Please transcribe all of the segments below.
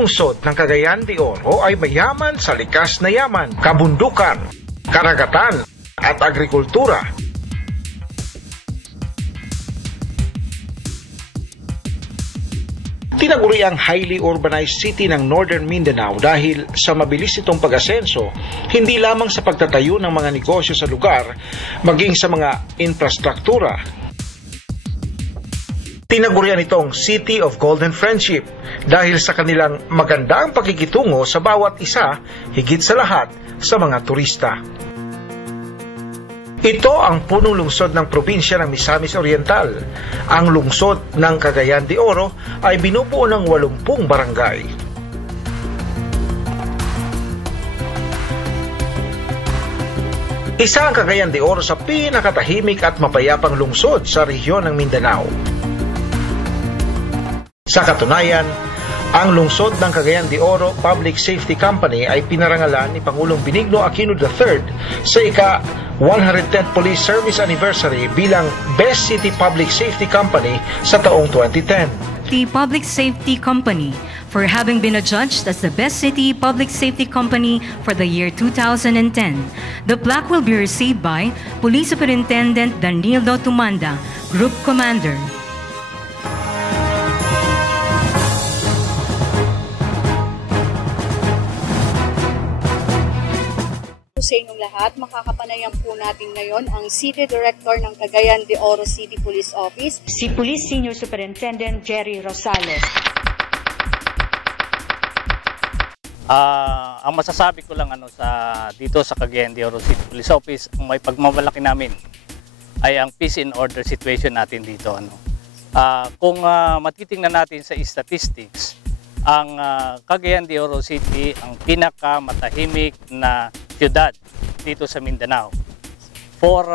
lungsod ng Cagayan de Oro ay mayaman sa likas na yaman, kabundukan, karagatan at agrikultura. Tinaguri ang highly urbanized city ng Northern Mindanao dahil sa mabilis itong pag-asenso, hindi lamang sa pagtatayo ng mga negosyo sa lugar, maging sa mga infrastruktura. Tinagurian itong City of Golden Friendship dahil sa kanilang magandang pakikitungo sa bawat isa, higit sa lahat sa mga turista. Ito ang punong lungsod ng probinsya ng Misamis Oriental. Ang lungsod ng Cagayan de Oro ay binubuo ng 80 barangay. Isa ang Cagayan de Oro sa pinakatahimik at mapayapang lungsod sa rehiyon ng Mindanao. Sa katunayan, ang lungsod ng Cagayan de Oro Public Safety Company ay pinarangalan ni Pangulong Benigno Aquino III sa ika-110th Police Service Anniversary bilang Best City Public Safety Company sa taong 2010. The Public Safety Company for having been adjudged as the Best City Public Safety Company for the year 2010. The plaque will be received by Police Superintendent Danilo Tumanda, Group Commander. Sa inyong lahat, makakapanayan po natin ngayon ang City Director ng Cagayan de Oro City Police Office, si Police Senior Superintendent Jerry Rosales. Ang masasabi ko lang dito sa Cagayan de Oro City Police Office, ang may pagmamalaki namin ay ang peace and order situation natin dito. Kung matitingnan natin sa statistics, ang Cagayan de Oro City ang pinakamatahimik na siyudad dito sa Mindanao. For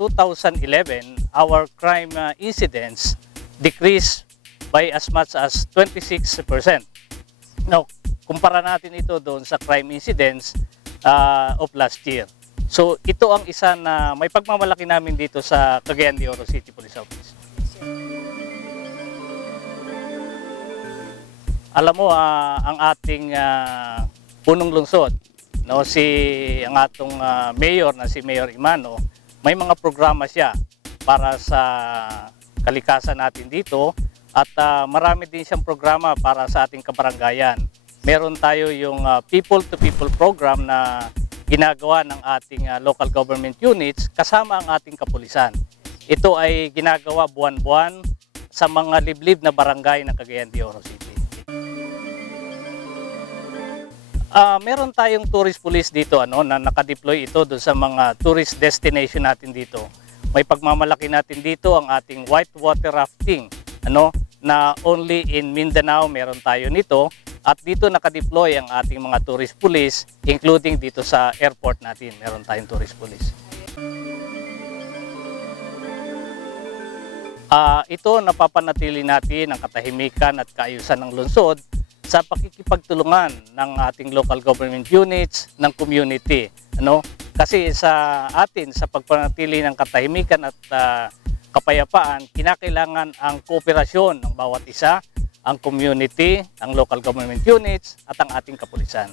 2011, our crime incidents decreased by as much as 26%. Now, kumpara natin ito doon sa crime incidents of last year. So, ito ang isa na may pagmamalaki namin dito sa Cagayan de Oro City Police Office. Alam mo, ang ating punong lungsod, ang atong mayor na si Mayor Imano, may mga programa siya para sa kalikasan natin dito at marami din siyang programa para sa ating kabarangayan. Meron tayo yung People to People program na ginagawa ng ating local government units kasama ang ating kapulisan. Ito ay ginagawa buwan-buwan sa mga liblib na barangay ng Cagayan de Oro City. Meron tayong tourist police dito na nakadeploy ito doon sa mga tourist destination natin dito. May pagmamalaki natin dito ang ating whitewater rafting na only in Mindanao meron tayo nito, at dito nakadeploy ang ating mga tourist police, including dito sa airport natin meron tayong tourist police. Ito napapanatili natin ang katahimikan at kaayusan ng lungsod sa pakikipagtulungan ng ating local government units, ng community. Kasi sa atin, sa pagpanatili ng katahimikan at kapayapaan, kinakailangan ang kooperasyon ng bawat isa, ang community, ang local government units, at ang ating kapulisan.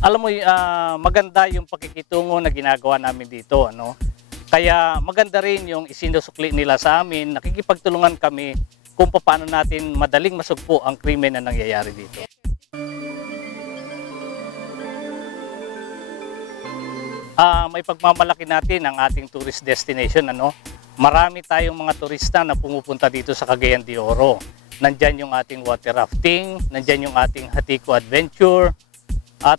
Alam mo, maganda yung pakikitungo na ginagawa namin dito. Kaya maganda rin yung isinusukli nila sa amin, nakikipagtulungan kami kung paano natin madaling masugpo ang krimen na nangyayari dito. May pagmamalaki natin ang ating tourist destination. Marami tayong mga turista na pumupunta dito sa Cagayan de Oro. Nandyan yung ating water rafting, nandyan yung ating Hatiko Adventure, at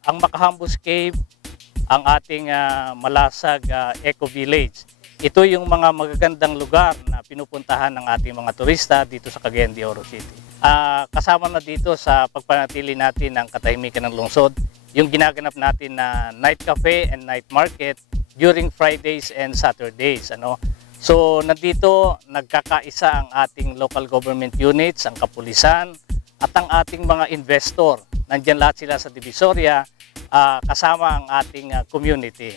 ang Macahambus Cave, ang ating Malasag Eco Village. Ito yung mga magagandang lugar na pinupuntahan ng ating mga turista dito sa Cagayan de Oro City. Kasama na dito sa pagpanatili natin ng katahimikan ng lungsod, yung ginaganap natin na night cafe and night market during Fridays and Saturdays. So nandito nagkakaisa ang ating local government units, ang kapulisan, at ang ating mga investor. Nandiyan lahat sila sa Divisoria, kasama ang ating community.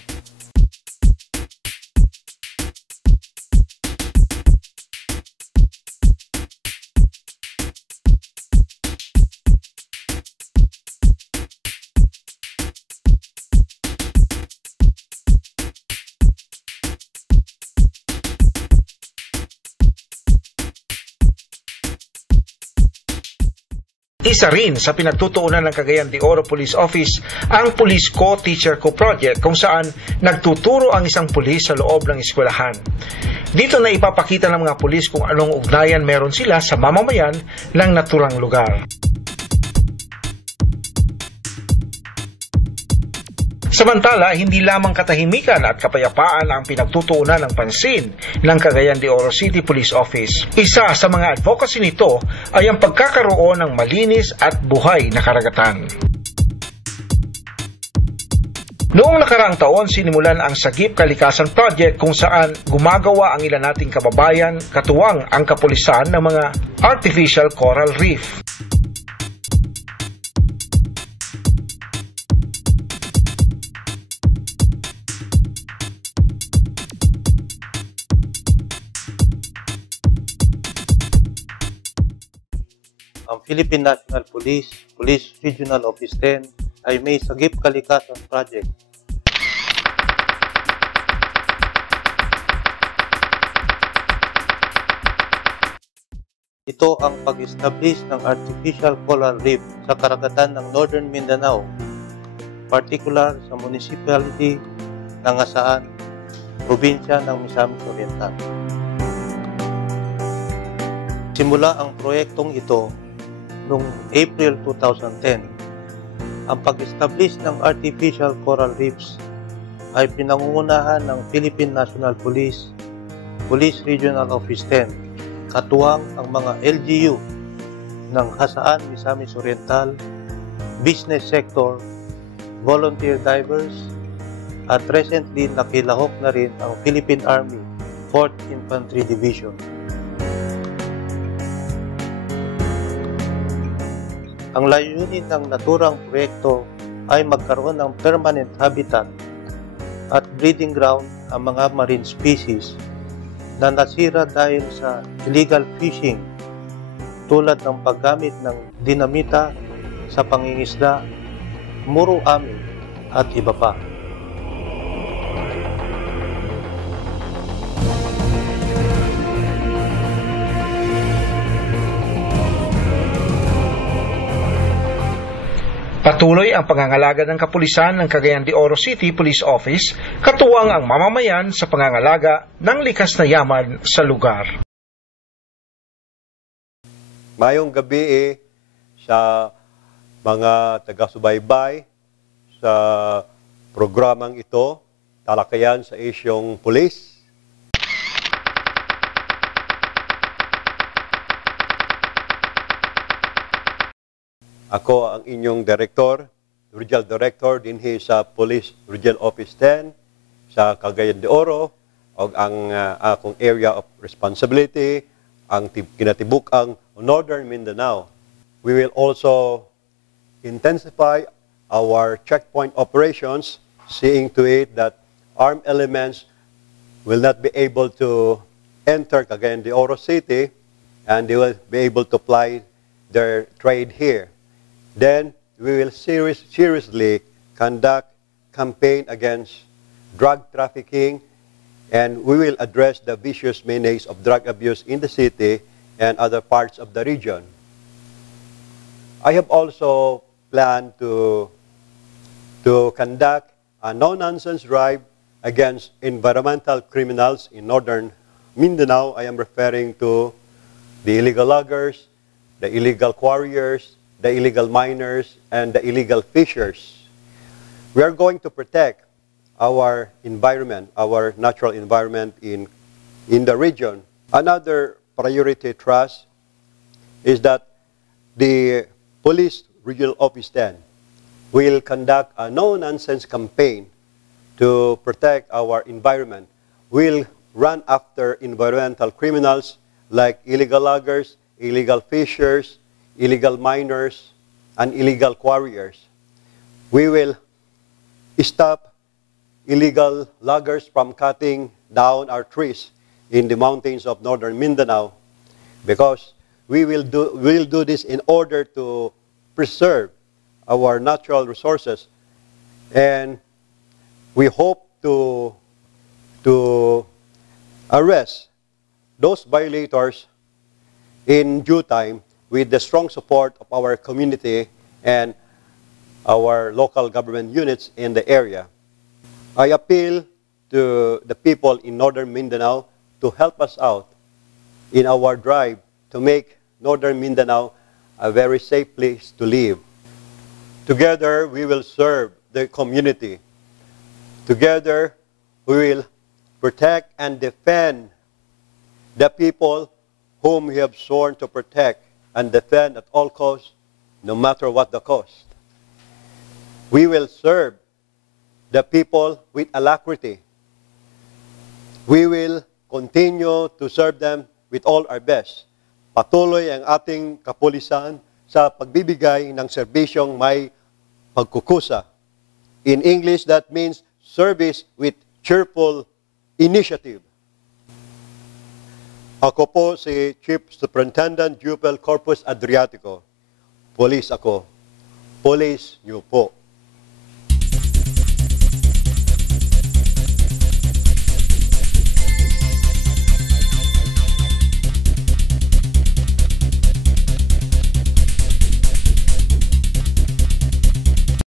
Isa rin sa pinagtutuunan ng Cagayan de Oro Police Office ang Police Co Teacher Co Project kung saan nagtuturo ang isang pulis sa loob ng eskwelahan. Dito na ipapakita ng mga pulis kung anong ugnayan meron sila sa mamamayan ng naturang lugar. Samantala, hindi lamang katahimikan at kapayapaan ang pinagtutuunan ng pansin ng Cagayan de Oro City Police Office. Isa sa mga advocacy nito ay ang pagkakaroon ng malinis at buhay na karagatan. Noong nakaraang taon, sinimulan ang Sagip Kalikasan Project kung saan gumagawa ang ilan nating kababayan katuwang ang kapulisan ng mga artificial coral reef. Ang Philippine National Police, Police Regional Office 10 ay may Sagip Kalikasan Project. Ito ang pag-establish ng artificial coral reef sa karagatan ng Northern Mindanao, particular sa municipality ng Ngasaan, probinsya ng Misamis Oriental. Simula ang proyektong ito noong April 2010. Ang pag-establish ng artificial coral reefs ay pinangungunahan ng Philippine National Police, Police Regional Office 10, katuwang ang mga LGU ng Hasaan, Misamis Oriental, business sector, volunteer divers, at recently nakilahok na rin ang Philippine Army 4th Infantry Division. Ang layunin ng naturang proyekto ay magkaroon ng permanent habitat at breeding ground ang mga marine species na nasira dahil sa illegal fishing tulad ng paggamit ng dinamita sa pangingisda, muro amin at iba pa. Patuloy ang pangangalaga ng kapulisan ng Cagayan de Oro City Police Office katuwang ang mamamayan sa pangangalaga ng likas na yaman sa lugar. Mayong gabi sa mga taga-subaybay sa programang ito, talakayan sa isyong pulis. Ako ang inyong director, Regional Director dinhi sa Police Regional Office 10 sa Cagayan de Oro o ang akong area of responsibility ang kinatibuk-ang Northern Mindanao. We will also intensify our checkpoint operations, seeing to it that armed elements will not be able to enter Cagayan de Oro City and they will be able to ply their trade here. Then, we will seriously conduct campaign against drug trafficking, and we will address the vicious menace of drug abuse in the city and other parts of the region. I have also planned to conduct a no-nonsense drive against environmental criminals in northern Mindanao. I am referring to the illegal loggers, the illegal quarriers, the illegal miners, and the illegal fishers. We are going to protect our environment, our natural environment in the region. Another priority thrust is that the Police Regional Office 10 will conduct a no-nonsense campaign to protect our environment. We'll run after environmental criminals like illegal loggers, illegal fishers, illegal miners, and illegal quarriers. We will stop illegal loggers from cutting down our trees in the mountains of northern Mindanao because we will do this in order to preserve our natural resources, and we hope to arrest those violators in due time with the strong support of our community and our local government units in the area. I appeal to the people in Northern Mindanao to help us out in our drive to make Northern Mindanao a very safe place to live. Together, we will serve the community. Together, we will protect and defend the people whom we have sworn to protect and defend at all costs, no matter what the cost. We will serve the people with alacrity. We will continue to serve them with all our best. Patuloy ang ating kapulisan sa pagbibigay ng serbisyong may pagkukusa. In English, that means service with cheerful initiative. Ako po si Chief Superintendent Jubel Corpus Adriatico. Police ako. Police niyo po.